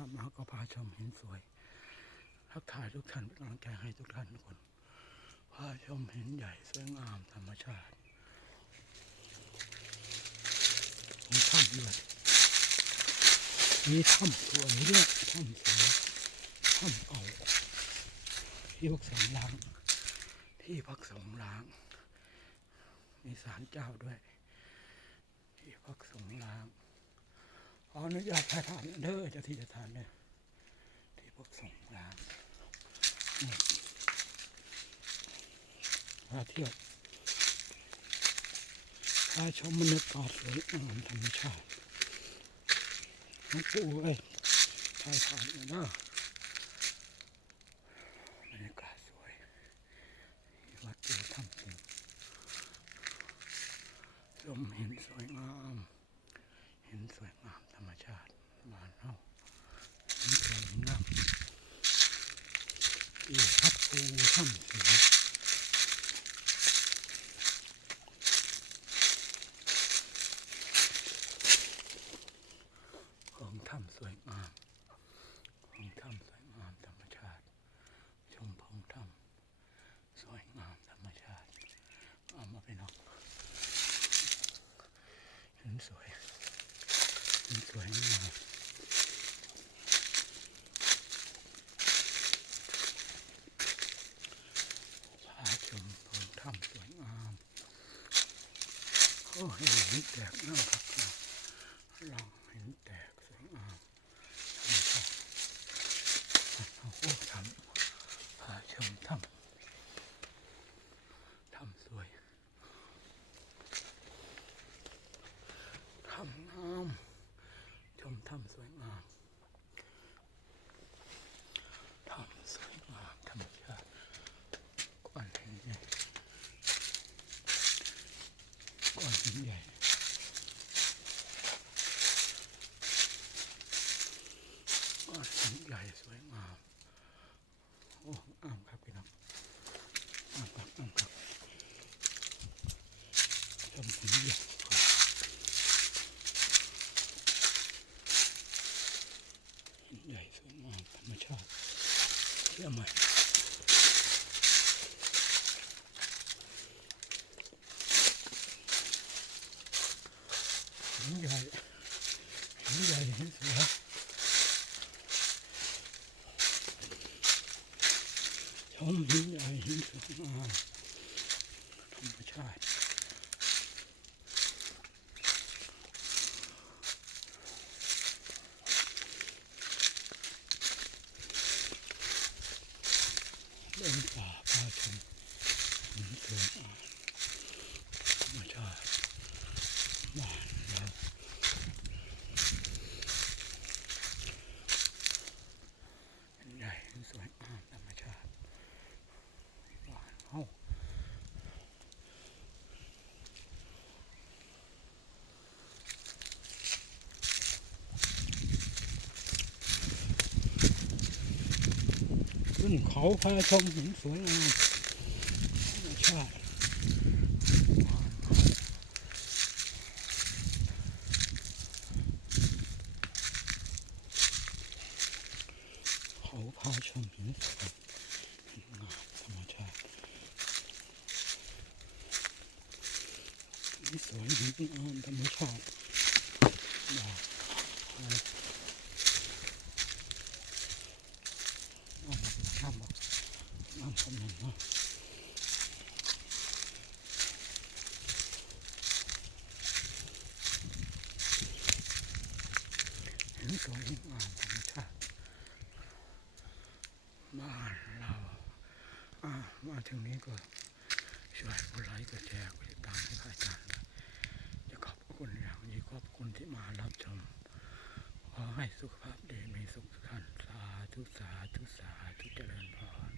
ครับมาก็พาชมเหินสวยทักทายทุกท่านเป็นกำลังใจให้ทุกท่านทุกคน พาชมเหินใหญ่สวยงามธรรมชาติมีถ้ำด้วยมีถ้ำสวยด้วยถ้ำสวยถ้ำเก่าที่พักสงล้าง ที่พักสงล้าง มีศาลเจ้าด้วย ที่พักสงฆ์ล้าง ข ออนุญาตถ่าทานเด้อเจ้าที่จะทานเนี่ยที่พวกส่งร้านพาเที่ยวพาชมบรรยากาศสวยงามธรรมชาติน้องปู่เอ้ยถ่ายทานเลยนะบรรยากาศสวยวัดปู่ถ้ำสิงชมเห็นสวยงาม เห็นสวยงามธรรมชาติบ้านเฮาเห็นสวยงามอี พัดภูถ้ำสีของถ้ำสวยงามของถ้ำสวยงามธรรมชาติ ชมพงถ้ำสวยงามธรรมชาติเอามาไปนอกเห็นสวยมันสวยงามพาชมเพิงถ้ำสวยงามโอ้เห็นหินแตกน้ำครับลองเห็นแตกสวยงามโอ้ทำพาชมทำทำสวยทำงามชมทำสวยงามถ้ำสวยงามธรรมชาติก้อนหินใหญ่ ก้อนหินใหญ่ก้อนหินใหญ่สวยงาม โอ้งามครับพี่น้องงามครับงามครับชมหินใหญ่ก่อน หินใหญ่สวยงามธรรมชาติเชื่อไหมหินใหญ่หินใหญ่หินสวยช มหินใหญ่หินสวยงามธรรมชาติเล่นป่าพาชมหินสวยงธรรมชาติบ้านเราเห็นใหญ่ห็นสวยงามธรรมชาติ บ้านเฮาขึ้นเขาพาชมหินสวยงามธรรมชาติเขาพาชมหินสวยงามธรรมชาติหิน สวยงามธรรมชาติบ้านเอามาเป็นน้ำบอกน้ำกำลังมาเห็นสวยงามธรรมชาติบ้านเราอ่ามาถึงนี้ก็ ช่วยกดไลค์กดแชร์กดติดตามให้พระอาจารย์จะขอบคุณอย่างยิ่งขอบคุณที่มารับชมขอให้สุขภาพดีมีสุขสันต์สาธุสาธุสาธุเจริญพร